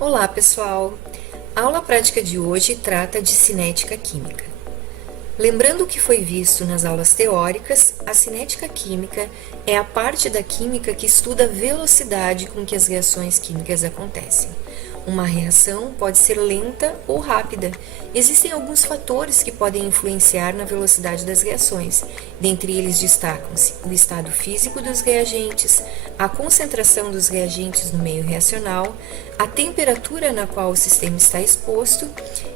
Olá, pessoal! A aula prática de hoje trata de cinética química. Lembrando o que foi visto nas aulas teóricas, a cinética química é a parte da química que estuda a velocidade com que as reações químicas acontecem. Uma reação pode ser lenta ou rápida. Existem alguns fatores que podem influenciar na velocidade das reações. Dentre eles destacam-se o estado físico dos reagentes, a concentração dos reagentes no meio reacional, a temperatura na qual o sistema está exposto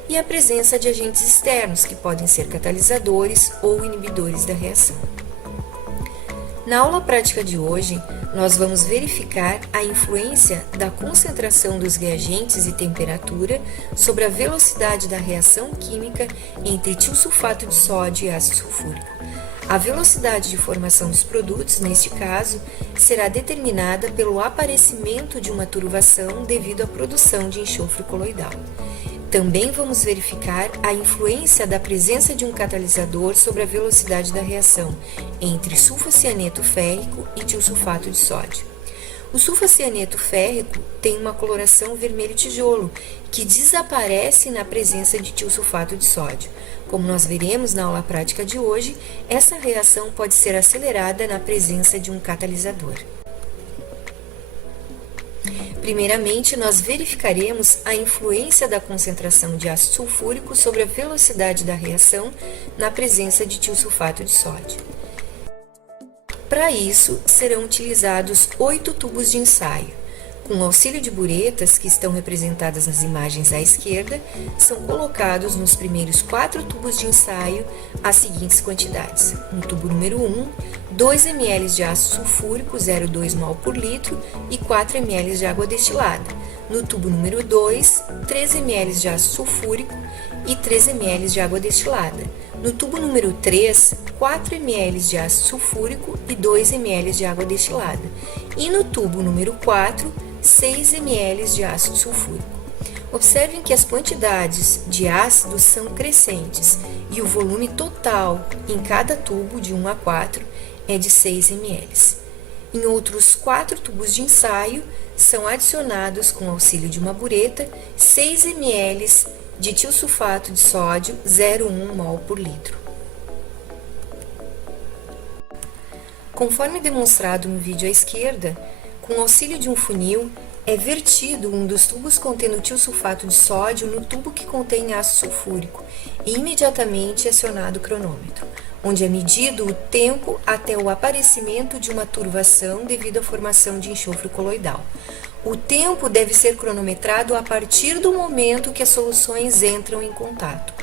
e a presença de agentes externos, que podem ser catalisadores ou inibidores da reação. Na aula prática de hoje, nós vamos verificar a influência da concentração dos reagentes e temperatura sobre a velocidade da reação química entre tiosulfato de sódio e ácido sulfúrico. A velocidade de formação dos produtos, neste caso, será determinada pelo aparecimento de uma turvação devido à produção de enxofre coloidal. Também vamos verificar a influência da presença de um catalisador sobre a velocidade da reação entre sulfocianeto férrico e tiosulfato de sódio. O sulfocianeto férrico tem uma coloração vermelho tijolo, que desaparece na presença de tiosulfato de sódio. Como nós veremos na aula prática de hoje, essa reação pode ser acelerada na presença de um catalisador. Primeiramente, nós verificaremos a influência da concentração de ácido sulfúrico sobre a velocidade da reação na presença de tiosulfato de sódio. Para isso, serão utilizados 8 tubos de ensaio. Com auxílio de buretas, que estão representadas nas imagens à esquerda, são colocados nos primeiros 4 tubos de ensaio as seguintes quantidades. No tubo número 1, 2 ml de ácido sulfúrico, 0,2 mol por litro, e 4 ml de água destilada. No tubo número 2, 3 ml de ácido sulfúrico e 3 ml de água destilada. No tubo número 3, 4 ml de ácido sulfúrico e 2 ml de água destilada. E no tubo número 4, 6 ml de ácido sulfúrico. Observem que as quantidades de ácidos são crescentes e o volume total em cada tubo, de 1 a 4, é de 6 ml. Em outros 4 tubos de ensaio, são adicionados, com auxílio de uma bureta, 6 ml de tiosulfato de sódio, 0,1 mol por litro. Conforme demonstrado no vídeo à esquerda, com auxílio de um funil, é vertido um dos tubos contendo tiosulfato de sódio no tubo que contém ácido sulfúrico e imediatamente acionado o cronômetro, onde é medido o tempo até o aparecimento de uma turvação devido à formação de enxofre coloidal. O tempo deve ser cronometrado a partir do momento que as soluções entram em contato.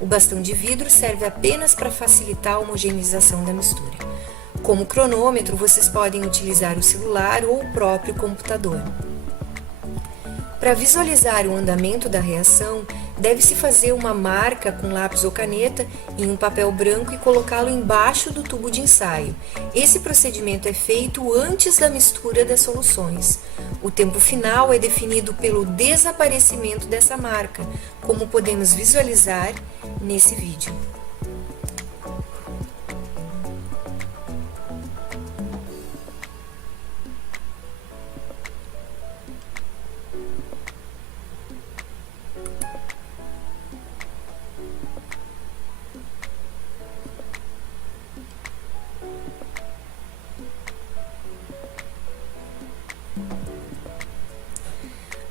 O bastão de vidro serve apenas para facilitar a homogeneização da mistura. Como cronômetro, vocês podem utilizar o celular ou o próprio computador. Para visualizar o andamento da reação, deve-se fazer uma marca com lápis ou caneta em um papel branco e colocá-lo embaixo do tubo de ensaio. Esse procedimento é feito antes da mistura das soluções. O tempo final é definido pelo desaparecimento dessa marca, como podemos visualizar nesse vídeo.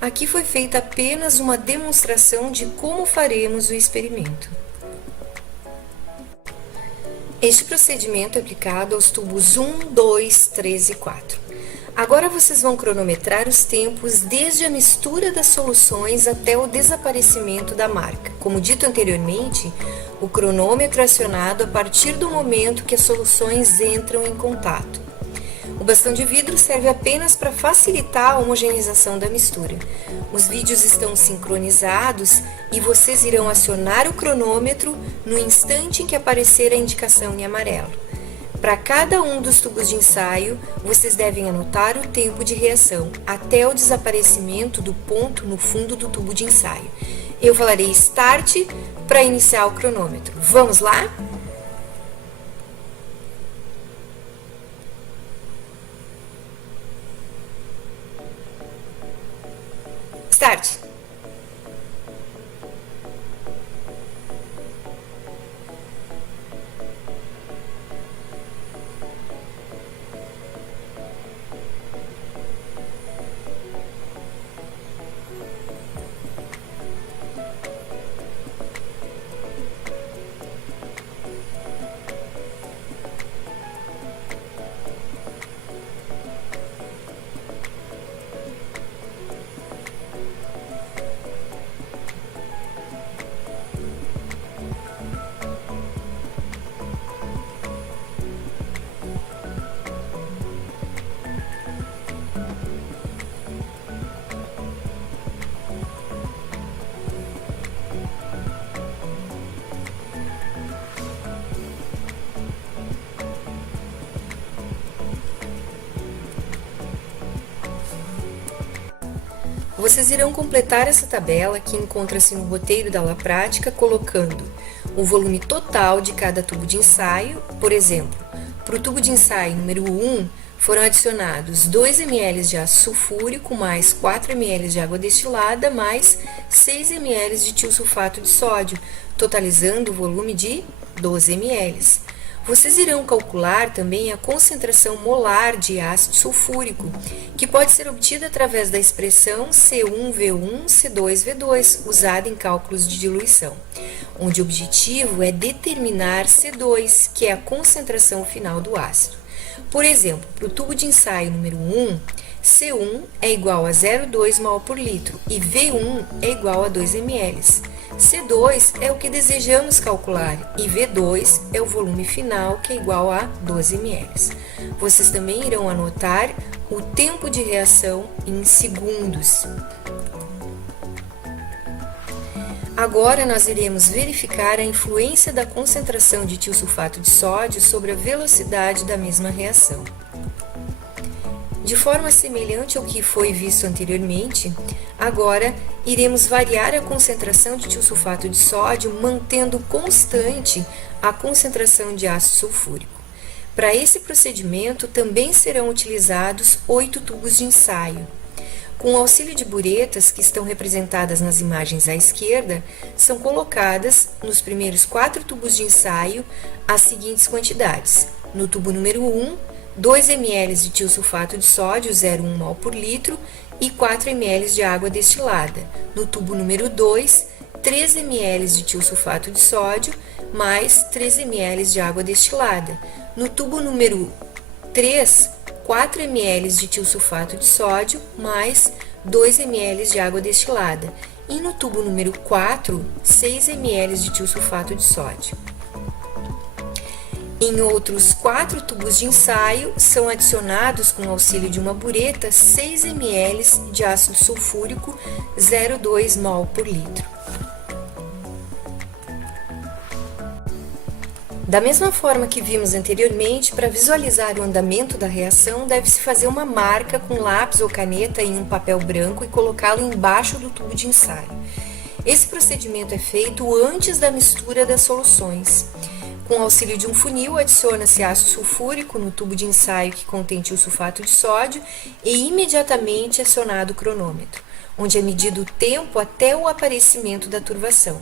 Aqui foi feita apenas uma demonstração de como faremos o experimento. Este procedimento é aplicado aos tubos 1, 2, 3 e 4. Agora vocês vão cronometrar os tempos desde a mistura das soluções até o desaparecimento da marca. Como dito anteriormente, o cronômetro é acionado a partir do momento que as soluções entram em contato. O bastão de vidro serve apenas para facilitar a homogeneização da mistura. Os vídeos estão sincronizados e vocês irão acionar o cronômetro no instante em que aparecer a indicação em amarelo. Para cada um dos tubos de ensaio, vocês devem anotar o tempo de reação até o desaparecimento do ponto no fundo do tubo de ensaio. Eu falarei Start para iniciar o cronômetro. Vamos lá? Start! Vocês irão completar essa tabela que encontra-se no roteiro da aula prática, colocando o volume total de cada tubo de ensaio. Por exemplo, para o tubo de ensaio número 1, foram adicionados 2 ml de ácido sulfúrico, mais 4 ml de água destilada, mais 6 ml de tiosulfato de sódio, totalizando o volume de 12 ml. Vocês irão calcular também a concentração molar de ácido sulfúrico, que pode ser obtida através da expressão C1V1, C2V2, usada em cálculos de diluição, onde o objetivo é determinar C2, que é a concentração final do ácido. Por exemplo, para o tubo de ensaio número 1, C1 é igual a 0,2 mol por litro e V1 é igual a 2 ml. C2 é o que desejamos calcular e V2 é o volume final, que é igual a 12 ml. Vocês também irão anotar o tempo de reação em segundos. Agora nós iremos verificar a influência da concentração de tiosulfato de sódio sobre a velocidade da mesma reação. De forma semelhante ao que foi visto anteriormente, agora iremos variar a concentração de tiosulfato de sódio, mantendo constante a concentração de ácido sulfúrico. Para esse procedimento, também serão utilizados 8 tubos de ensaio. Com o auxílio de buretas, que estão representadas nas imagens à esquerda, são colocadas nos primeiros 4 tubos de ensaio as seguintes quantidades. No tubo número 1, 2 ml de tiosulfato de sódio, 0,1 mol por litro, e 4 ml de água destilada. No tubo número 2, 3 ml de tiosulfato de sódio, mais 3 ml de água destilada. No tubo número 3, 4 ml de tiosulfato de sódio, mais 2 ml de água destilada. E no tubo número 4, 6 ml de tiosulfato de sódio. Em outros 4 tubos de ensaio, são adicionados, com o auxílio de uma bureta, 6 ml de ácido sulfúrico, 0,2 mol por litro. Da mesma forma que vimos anteriormente, para visualizar o andamento da reação, deve-se fazer uma marca com lápis ou caneta em um papel branco e colocá-lo embaixo do tubo de ensaio. Esse procedimento é feito antes da mistura das soluções. Com o auxílio de um funil, adiciona-se ácido sulfúrico no tubo de ensaio que contém tiosulfato de sódio e imediatamente acionado o cronômetro, onde é medido o tempo até o aparecimento da turvação.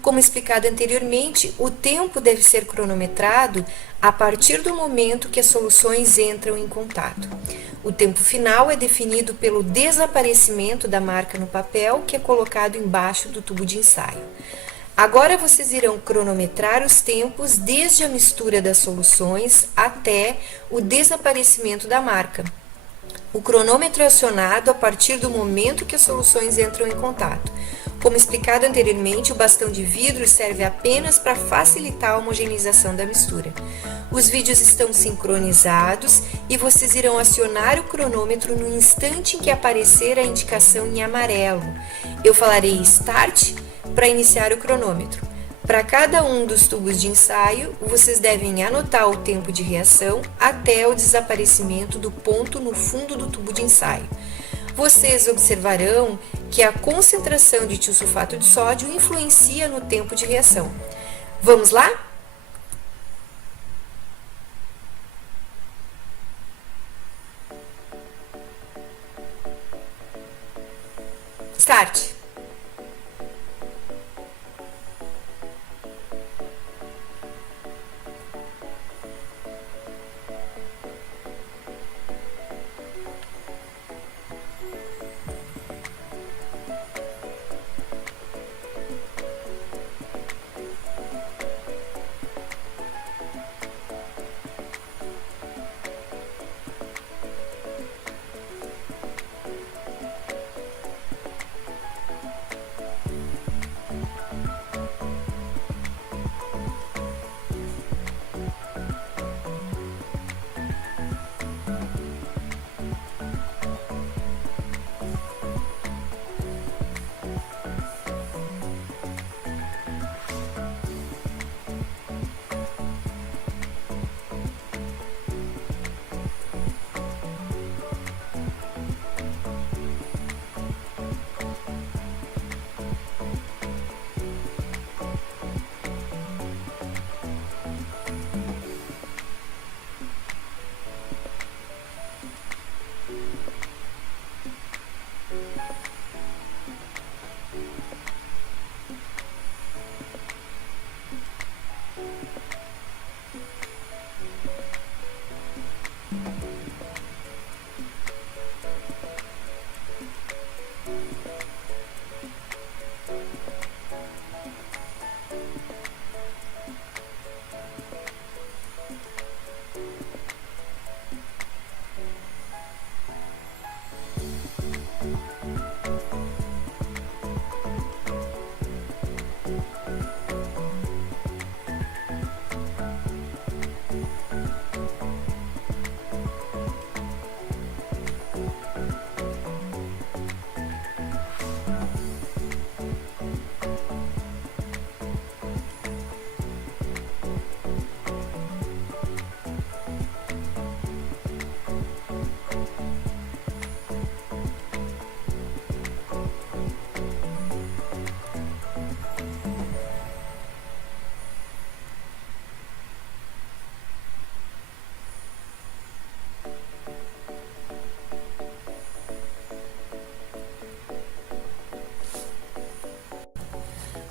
Como explicado anteriormente, o tempo deve ser cronometrado a partir do momento que as soluções entram em contato. O tempo final é definido pelo desaparecimento da marca no papel, que é colocado embaixo do tubo de ensaio. Agora vocês irão cronometrar os tempos desde a mistura das soluções até o desaparecimento da marca. O cronômetro é acionado a partir do momento que as soluções entram em contato. Como explicado anteriormente, o bastão de vidro serve apenas para facilitar a homogeneização da mistura. Os vídeos estão sincronizados e vocês irão acionar o cronômetro no instante em que aparecer a indicação em amarelo. Eu falarei Start para iniciar o cronômetro. Para cada um dos tubos de ensaio, vocês devem anotar o tempo de reação até o desaparecimento do ponto no fundo do tubo de ensaio. Vocês observarão que a concentração de tiosulfato de sódio influencia no tempo de reação. Vamos lá? Start!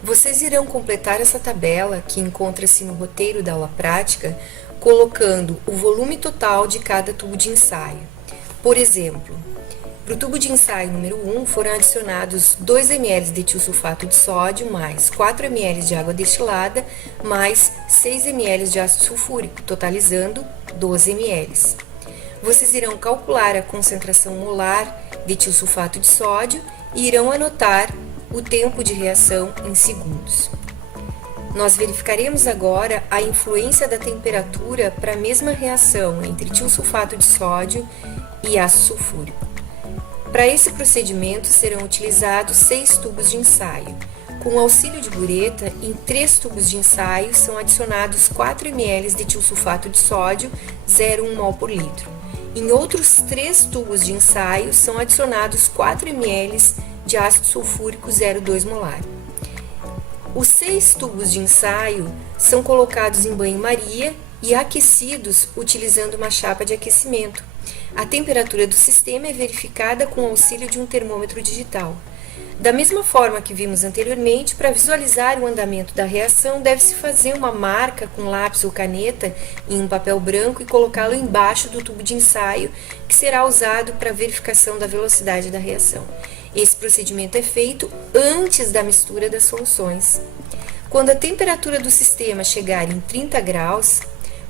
Vocês irão completar essa tabela, que encontra-se no roteiro da aula prática, colocando o volume total de cada tubo de ensaio. Por exemplo, para o tubo de ensaio número 1 foram adicionados 2 ml de tiosulfato de sódio, mais 4 ml de água destilada, mais 6 ml de ácido sulfúrico, totalizando 12 ml. Vocês irão calcular a concentração molar de tiosulfato de sódio e irão anotar o tempo de reação em segundos. Nós verificaremos agora a influência da temperatura para a mesma reação entre tiosulfato de sódio e ácido sulfúrico. Para esse procedimento serão utilizados 6 tubos de ensaio. Com o auxílio de bureta, em 3 tubos de ensaio são adicionados 4 ml de tiosulfato de sódio, 0,1 mol por litro. Em outros 3 tubos de ensaio são adicionados 4 ml de ácido sulfúrico 0,2 molar. Os 6 tubos de ensaio são colocados em banho-maria e aquecidos utilizando uma chapa de aquecimento. A temperatura do sistema é verificada com o auxílio de um termômetro digital. Da mesma forma que vimos anteriormente, para visualizar o andamento da reação, deve-se fazer uma marca com lápis ou caneta em um papel branco e colocá-lo embaixo do tubo de ensaio, que será usado para a verificação da velocidade da reação. Esse procedimento é feito antes da mistura das soluções. Quando a temperatura do sistema chegar em 30 graus,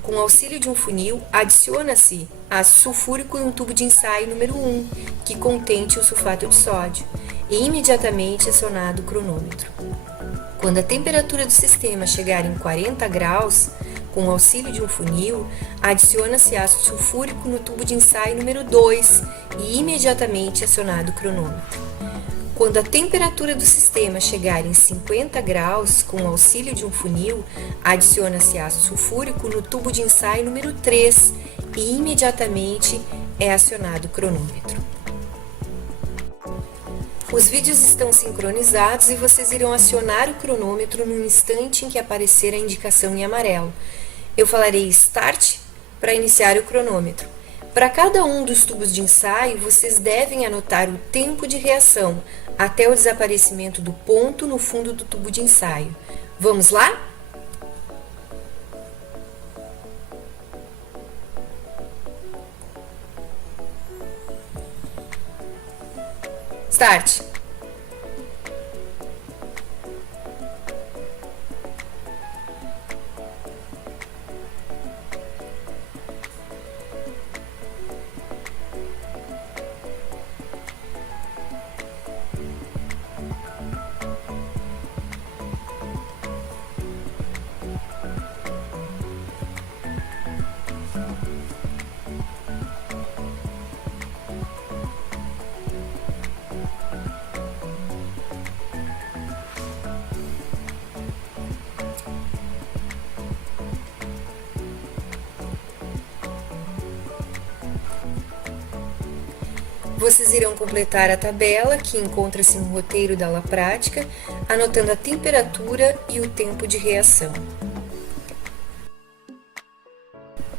com o auxílio de um funil, adiciona-se ácido sulfúrico em um tubo de ensaio número 1, que contém tiosulfato de sódio, e imediatamente acionado o cronômetro. Quando a temperatura do sistema chegar em 40 graus, com o auxílio de um funil, adiciona-se ácido sulfúrico no tubo de ensaio número 2 e imediatamente acionado o cronômetro. Quando a temperatura do sistema chegar em 50 graus, com o auxílio de um funil, adiciona-se ácido sulfúrico no tubo de ensaio número 3 e imediatamente é acionado o cronômetro. Os vídeos estão sincronizados e vocês irão acionar o cronômetro no instante em que aparecer a indicação em amarelo. Eu falarei Start para iniciar o cronômetro. Para cada um dos tubos de ensaio, vocês devem anotar o tempo de reação até o desaparecimento do ponto no fundo do tubo de ensaio. Vamos lá? Start! Vocês irão completar a tabela que encontra-se no roteiro da aula prática, anotando a temperatura e o tempo de reação.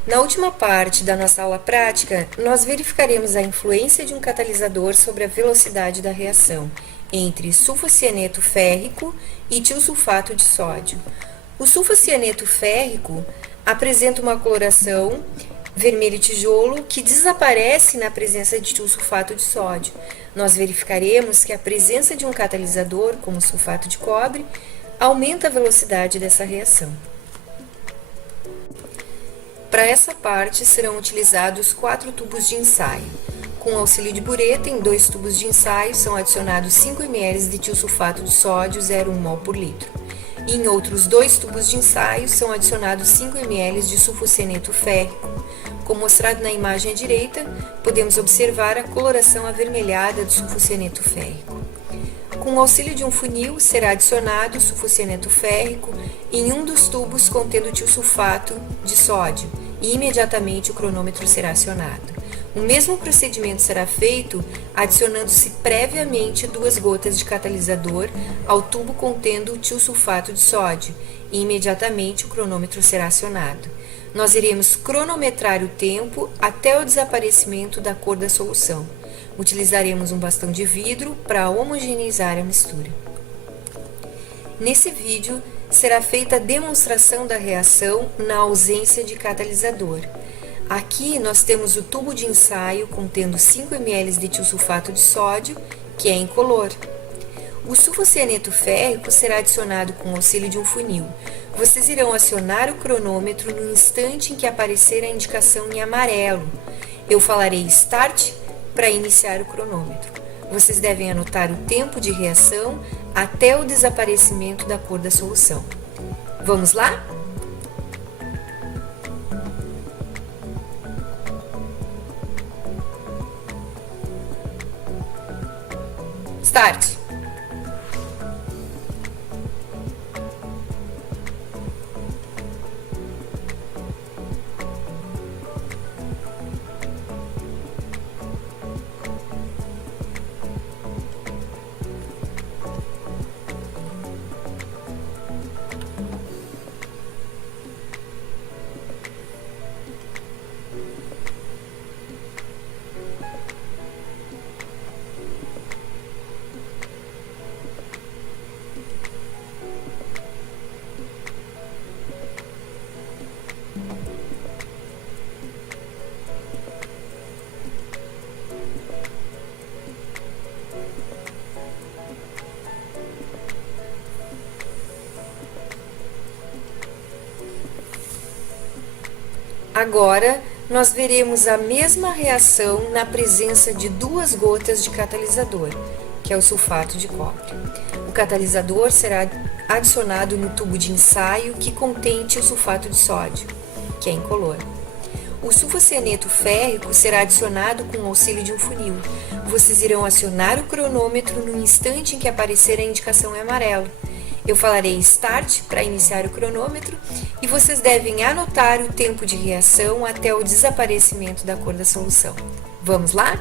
Na última parte da nossa aula prática, nós verificaremos a influência de um catalisador sobre a velocidade da reação entre sulfocianeto férrico e tiosulfato de sódio. O sulfocianeto férrico apresenta uma coloração vermelho tijolo que desaparece na presença de tiosulfato de sódio. Nós verificaremos que a presença de um catalisador, como o sulfato de cobre, aumenta a velocidade dessa reação. Para essa parte serão utilizados 4 tubos de ensaio. Com auxílio de bureta, em 2 tubos de ensaio são adicionados 5 ml de tiosulfato de sódio 0,1 mol por litro. E em outros 2 tubos de ensaio são adicionados 5 ml de sulfocianeto férrico. Como mostrado na imagem à direita, podemos observar a coloração avermelhada do sulfocianeto férrico. Com o auxílio de um funil, será adicionado o sulfocianeto férrico em um dos tubos contendo tiosulfato de sódio e imediatamente o cronômetro será acionado. O mesmo procedimento será feito adicionando-se previamente 2 gotas de catalisador ao tubo contendo o tiosulfato de sódio e imediatamente o cronômetro será acionado. Nós iremos cronometrar o tempo até o desaparecimento da cor da solução. Utilizaremos um bastão de vidro para homogeneizar a mistura. Nesse vídeo, será feita a demonstração da reação na ausência de catalisador. Aqui nós temos o tubo de ensaio contendo 5 ml de tiosulfato de sódio, que é incolor. O sulfocianeto férrico será adicionado com o auxílio de um funil. Vocês irão acionar o cronômetro no instante em que aparecer a indicação em amarelo. Eu falarei Start para iniciar o cronômetro. Vocês devem anotar o tempo de reação até o desaparecimento da cor da solução. Vamos lá? Start! Agora, nós veremos a mesma reação na presença de 2 gotas de catalisador, que é o sulfato de cobre. O catalisador será adicionado no tubo de ensaio que contém tiosulfato de sódio, que é incolor. O sulfocianeto férrico será adicionado com o auxílio de um funil. Vocês irão acionar o cronômetro no instante em que aparecer a indicação em amarelo. Eu falarei Start para iniciar o cronômetro e vocês devem anotar o tempo de reação até o desaparecimento da cor da solução. Vamos lá?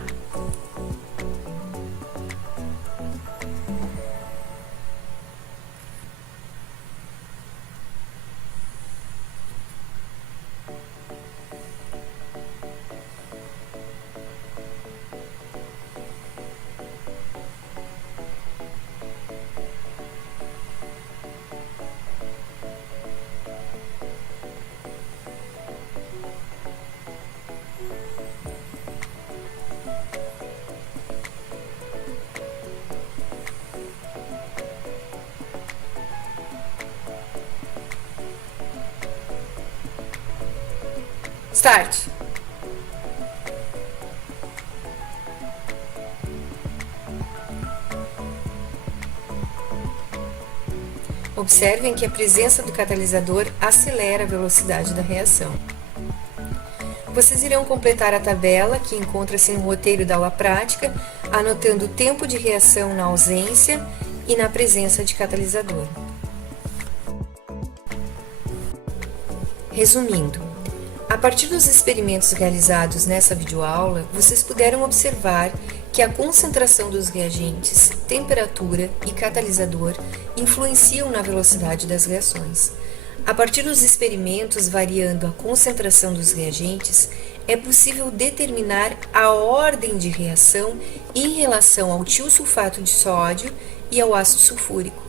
Start! Observem que a presença do catalisador acelera a velocidade da reação. Vocês irão completar a tabela que encontra-se no roteiro da aula prática, anotando o tempo de reação na ausência e na presença de catalisador. Resumindo, a partir dos experimentos realizados nessa videoaula, vocês puderam observar que a concentração dos reagentes, temperatura e catalisador influenciam na velocidade das reações. A partir dos experimentos variando a concentração dos reagentes, é possível determinar a ordem de reação em relação ao tiosulfato de sódio e ao ácido sulfúrico.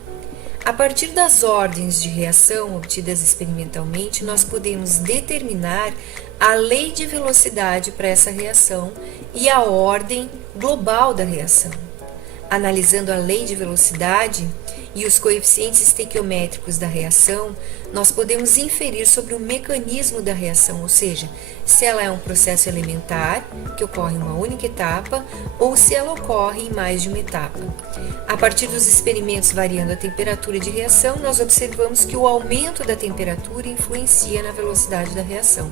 A partir das ordens de reação obtidas experimentalmente, nós podemos determinar a lei de velocidade para essa reação e a ordem global da reação. Analisando a lei de velocidade e os coeficientes estequiométricos da reação, nós podemos inferir sobre o mecanismo da reação, ou seja, se ela é um processo elementar, que ocorre em uma única etapa, ou se ela ocorre em mais de uma etapa. A partir dos experimentos variando a temperatura de reação, nós observamos que o aumento da temperatura influencia na velocidade da reação.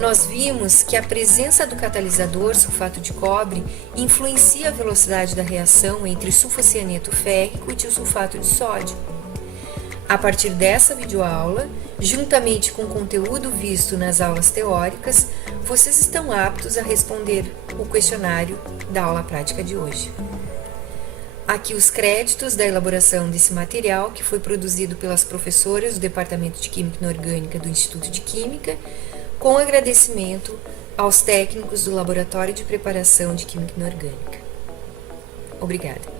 Nós vimos que a presença do catalisador sulfato de cobre influencia a velocidade da reação entre sulfocianeto férrico e tiosulfato de sódio. A partir dessa videoaula, juntamente com o conteúdo visto nas aulas teóricas, vocês estão aptos a responder o questionário da aula prática de hoje. Aqui os créditos da elaboração desse material, que foi produzido pelas professoras do Departamento de Química Inorgânica do Instituto de Química, com agradecimento aos técnicos do Laboratório de Preparação de Química Inorgânica. Obrigada.